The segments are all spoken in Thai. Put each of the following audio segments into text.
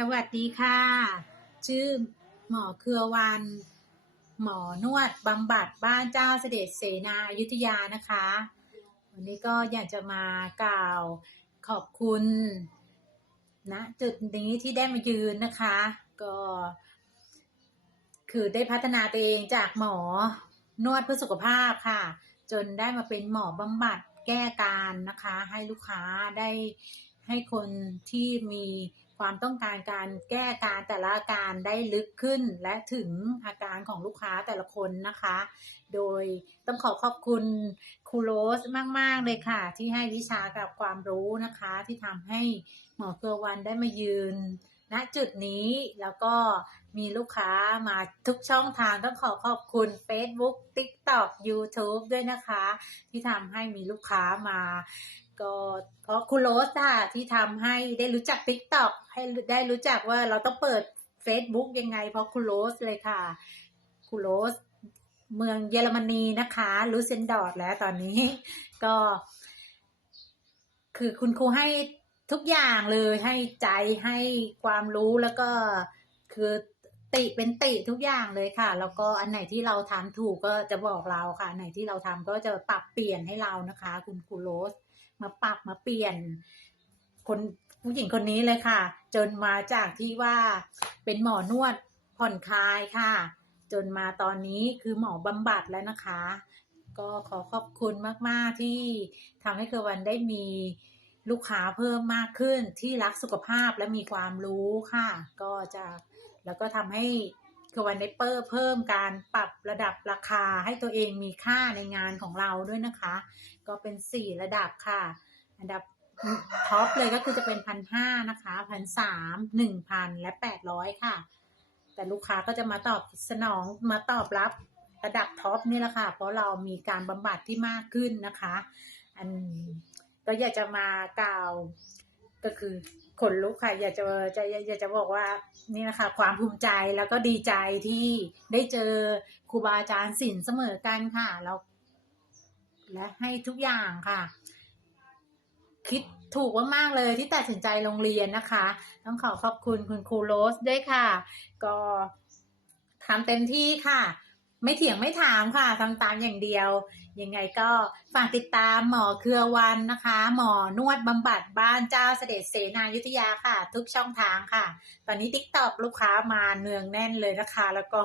สวัสดีค่ะ ชื่อหมอเครือวัน หมอนวดบำบัดบ้านเจ้าเสด็จเสนาอยุธยานะคะ วันนี้ก็อยากจะมากล่าวขอบคุณนะจุดนี้ที่ได้มายืนนะคะ ก็ คือได้พัฒนาตัวเองจากหมอนวดเพื่อสุขภาพค่ะ จนได้มาเป็นหมอบำบัดแก้การนะคะ ให้ลูกค้าได้ให้คนที่มี ความต้องการการแก้การแต่ละอาการได้ลึกขึ้น และถึงอาการของลูกค้าแต่ละคนนะคะ โดยต้องขอขอบคุณครูโรสมาก ๆ เลยค่ะ ที่ให้วิชากับความรู้นะคะ ที่ทำให้หมอเกลือวันได้มายืน ณจุดนี้แล้วก็มีลูกค้ามาทุกช่องทางต้องขอขอบคุณ Facebook TikTok YouTube ด้วยนะคะ ที่ทำให้มีลูกค้ามา ก็เพราะคุณโรสค่ะที่ทำให้ได้รู้จัก TikTok ให้ได้รู้จักว่าเราต้องเปิด Facebook ยังไง เพราะคุณโรสเลยค่ะ คุณโรสเมืองเยอรมนีนะคะลูเซนดอร์ดแล้วตอนนี้ก็ คือคุณครูให้ ทุกอย่างเลยให้ใจให้ความรู้แล้วก็คือติเป็นติทุกอย่างเลยค่ะ แล้วก็อันไหนที่เราทำถูกก็จะบอกเราค่ะ อันไหนที่เราทำก็จะปรับเปลี่ยนให้เรานะคะ คุณครูโรสมาปรับมาเปลี่ยน คนผู้หญิงคนนี้เลยค่ะ จนมาจากที่ว่าเป็นหมอนวดผ่อนคลายค่ะ จนมาตอนนี้คือหมอบำบัดแล้วนะคะ ก็ขอขอบคุณมาก ๆ ที่ทำให้เคอวันได้มี ลูกค้าเพิ่มมากขึ้นที่รักสุขภาพและมีความรู้ค่ะ ก็จะแล้วก็ทำให้เคอวันได้เปิเพิ่มการปรับระดับราคาให้ตัวเองมีค่าในงานของเราด้วยนะคะ ก็เป็นสี่ระดับค่ะ อันดับท็อปเลยก็คือจะเป็นพันห้านะคะพันสามหนึ่งพันและแปดร้อยค่ะ แต่ลูกค้าก็จะมาตอบสนองมาตอบรับระดับท็อปนี่แหละค่ะ เพราะเรามีการบำบัดที่มากขึ้นนะคะ อัน ก็อยากจะมากล่าวก็คือขนลุกค่ะ อยากจะจะอยากจะบอกว่านี่นะคะความภูมิใจแล้วก็ดีใจที่ได้เจอครูบาอาจารย์ศิลเสมอกันค่ะแล้วและให้ทุกอย่างค่ะ คิดถูกมากๆเลยที่ตัดสินใจโรงเรียนนะคะ ต้องขอขอบคุณคุณครูโรสด้วยค่ะ ก็ทำเต็มที่ค่ะ ไม่เถียงไม่ถามค่ะทำตามอย่างเดียว ยังไงก็ฝากติดตามหมอเครือวันนะคะ หมอนวดบำบัดบ้านเจ้าเสด็จเสนายุทธยาค่ะ ทุกช่องทางค่ะ ตอนนี้ติ๊กตอกลูกค้ามาเนืองแน่นเลยนะคะ แล้วก็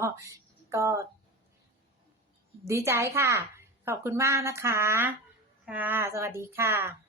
ก็ดีใจค่ะ ขอบคุณมากนะคะ ค่ะ สวัสดีค่ะ